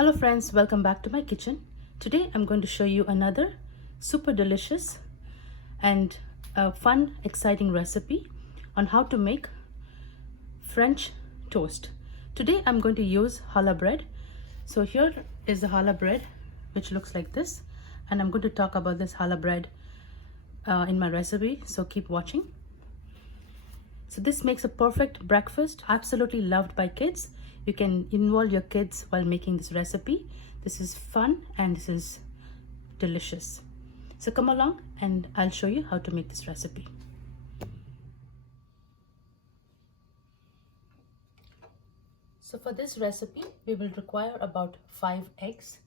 Hello friends, welcome back to my kitchen. Today I'm going to show you another super delicious and fun, exciting recipe on how to make French toast. Today I'm going to use challah bread. So here is the challah bread, which looks like this, and I'm going to talk about this challah bread in my recipe, so keep watching. So this makes a perfect breakfast, absolutely loved by kids. You can involve your kids while making this recipe. This is fun and this is delicious. So come along and I'll show you how to make this recipe. So for this recipe, we will require about 5 eggs.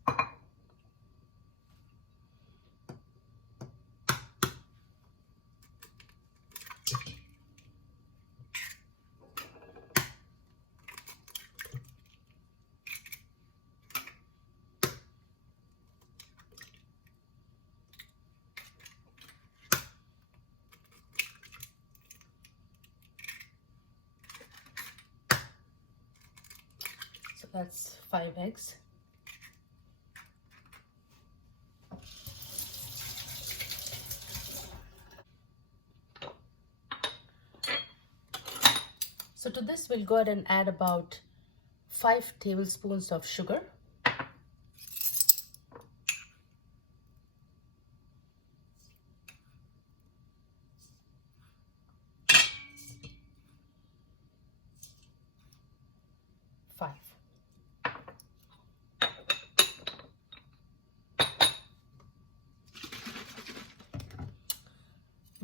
So that's 5 eggs. So to this, we'll go ahead and add about 5 tablespoons of sugar.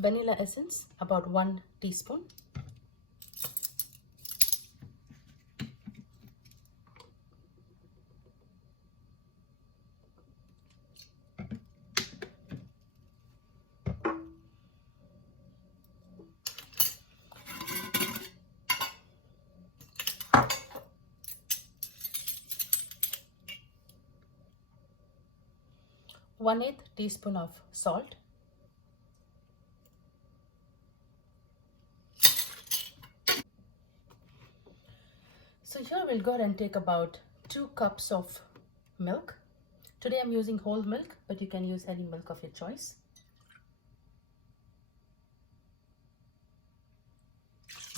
Vanilla essence, about 1 teaspoon. One-eighth teaspoon of salt. So here we'll go ahead and take about 2 cups of milk. Today I'm using whole milk, but you can use any milk of your choice.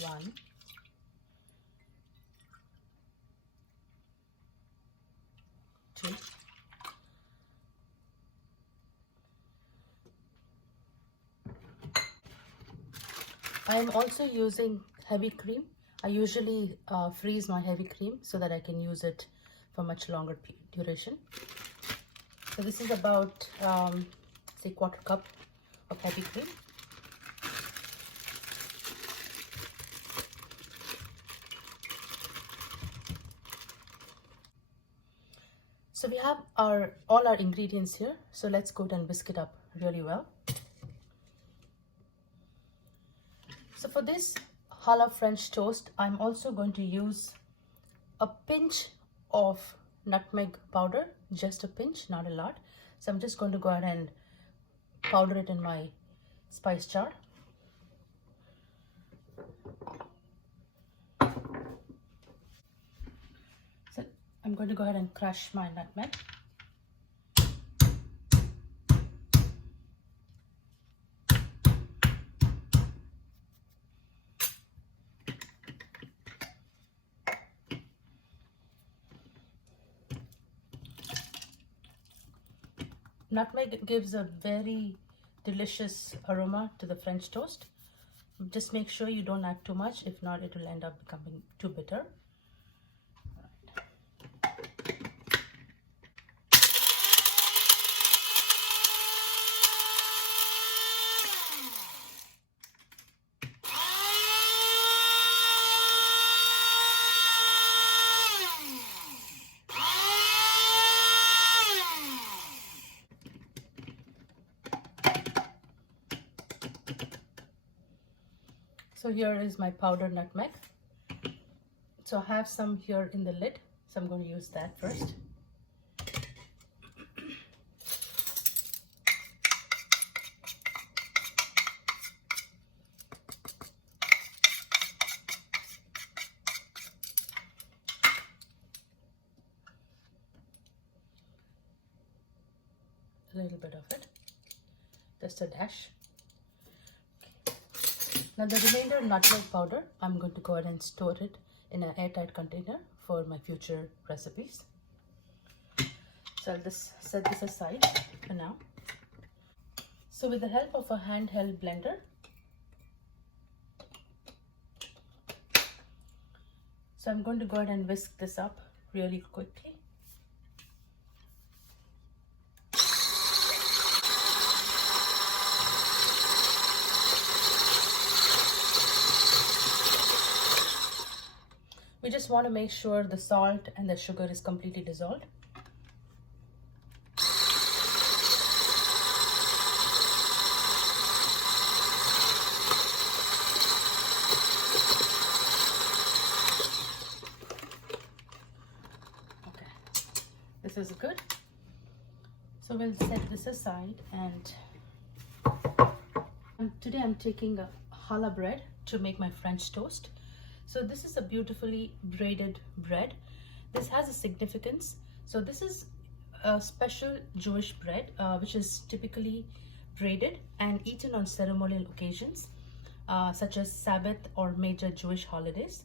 One. Two. I am also using heavy cream. I usually freeze my heavy cream so that I can use it for much longer duration. So this is about, say, 1/4 cup of heavy cream. So we have all our ingredients here. So let's go ahead and whisk it up really well. So for this challah French toast, I'm also going to use a pinch of nutmeg powder, just a pinch, not a lot. So I'm just going to go ahead and powder it in my spice jar. So I'm going to go ahead and crush my nutmeg. Nutmeg gives a very delicious aroma to the French toast. Just make sure you don't add too much, if not it will end up becoming too bitter. So here is my powdered nutmeg. So I have some here in the lid, so I'm going to use that first. a little bit of it, just a dash. Now the remainder nutmeg powder, I'm going to go ahead and store it in an airtight container for my future recipes. So I'll just set this aside for now. So with the help of a handheld blender, so I'm going to go ahead and whisk this up really quickly. We just want to make sure the salt and the sugar is completely dissolved. Okay, this is good. So we'll set this aside, and today I'm taking a challah bread to make my French toast. So this is a beautifully braided bread. This has a significance. So this is a special Jewish bread, which is typically braided and eaten on ceremonial occasions, such as Sabbath or major Jewish holidays.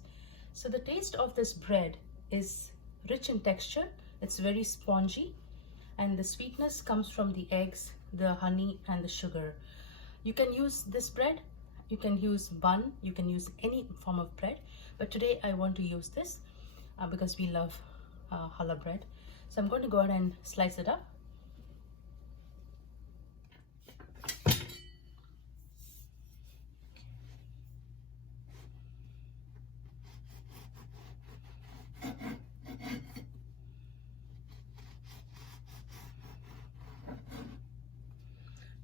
So the taste of this bread is rich in texture. It's very spongy, and the sweetness comes from the eggs, the honey, and the sugar. You can use this bread, you can use bun, you can use any form of bread, but today I want to use this because we love challah bread. So I'm going to go ahead and slice it up.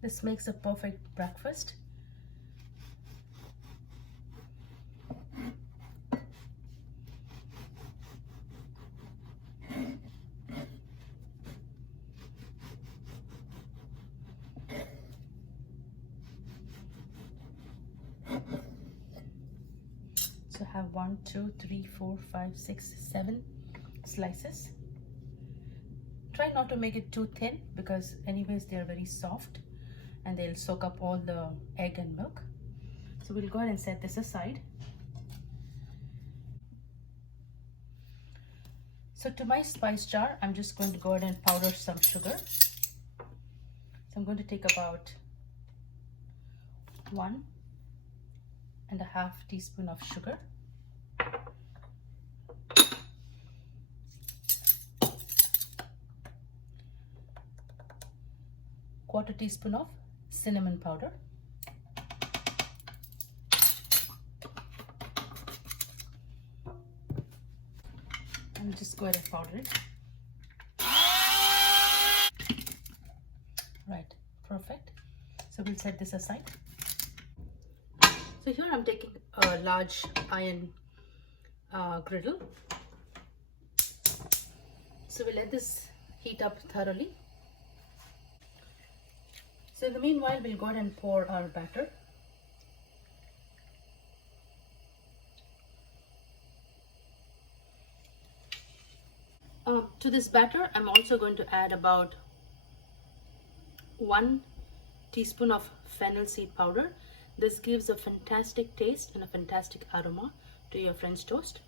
This makes a perfect breakfast. So I have 1, 2, 3, 4, 5, 6, 7 slices. Try not to make it too thin because anyways they are very soft and they'll soak up all the egg and milk. So we'll go ahead and set this aside. So to my spice jar, I'm just going to go ahead and powder some sugar. So I'm going to take about 1.5 teaspoon of sugar. Quarter teaspoon of cinnamon powder. And just go ahead and powder it. Right, perfect. So we'll set this aside. So here I'm taking a large iron griddle. So we'll let this heat up thoroughly. So in the meanwhile, we'll go ahead and pour our batter. To this batter, I'm also going to add about 1 teaspoon of fennel seed powder. This gives a fantastic taste and a fantastic aroma to your French toast.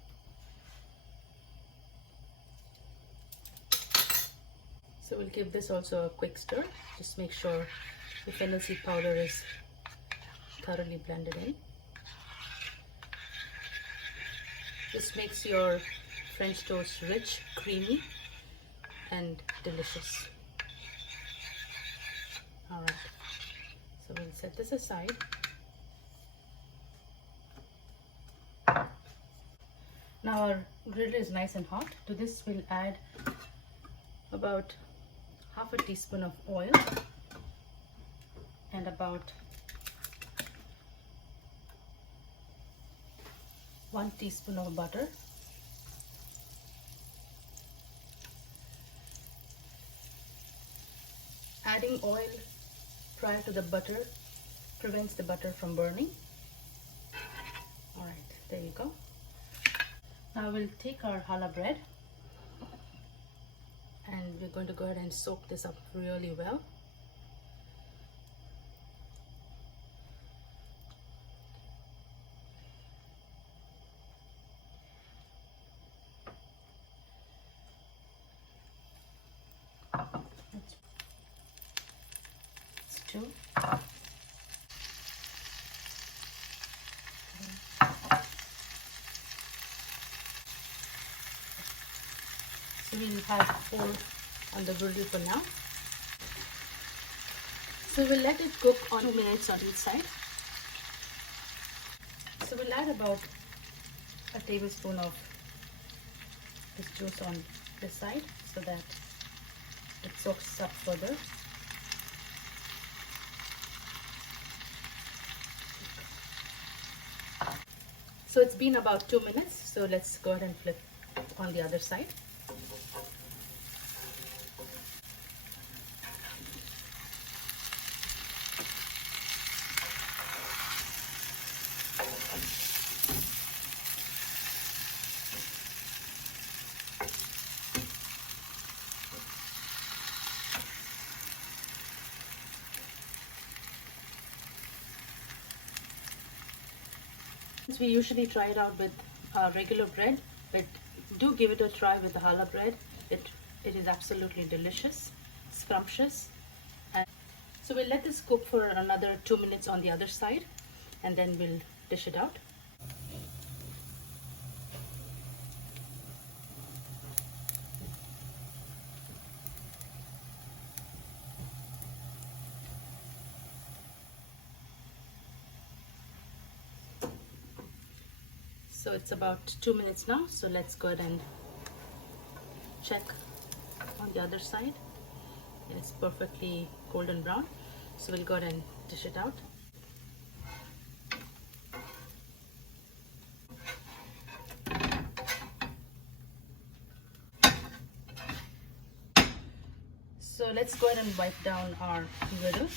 So we'll give this also a quick stir. Just make sure the fennel seed powder is thoroughly blended in. This makes your French toast rich, creamy, and delicious. Alright, so we'll set this aside. Now our griddle is nice and hot. To this we'll add about half a teaspoon of oil and about 1 teaspoon of butter. Adding oil prior to the butter prevents the butter from burning. Alright, there you go. Now we'll take our challah bread and we're going to go ahead and soak this up really well. 2. So we'll have 4 on the griddle for now. So we'll let it cook on 2 minutes on each side. So we'll add about a tablespoon of this juice on this side so that it soaks up further. So it's been about 2 minutes, so let's go ahead and flip on the other side. We usually try it out with regular bread, but do give it a try with the challah bread. It is absolutely delicious, scrumptious. And so we'll let this cook for another 2 minutes on the other side, and then we'll dish it out. So it's about 2 minutes now, so let's go ahead and check on the other side. It's perfectly golden brown, so we'll go ahead and dish it out. So let's go ahead and wipe down our griddle.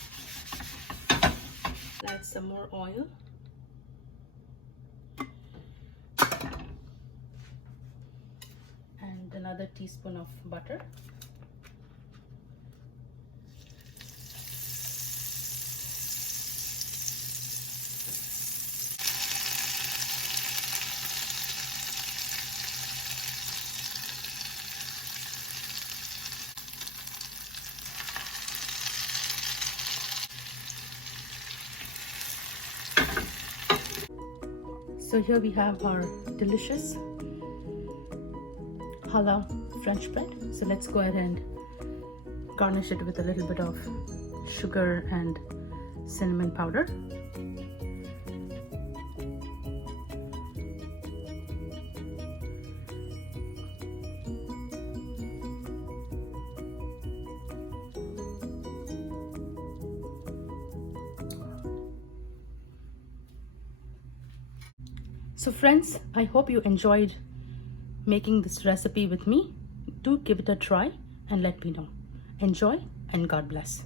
Add some more oil. Another teaspoon of butter. So here we have our delicious challah French bread. So let's go ahead and garnish it with a little bit of sugar and cinnamon powder. So friends, I hope you enjoyed making this recipe with me. Do give it a try and let me know. Enjoy and God bless.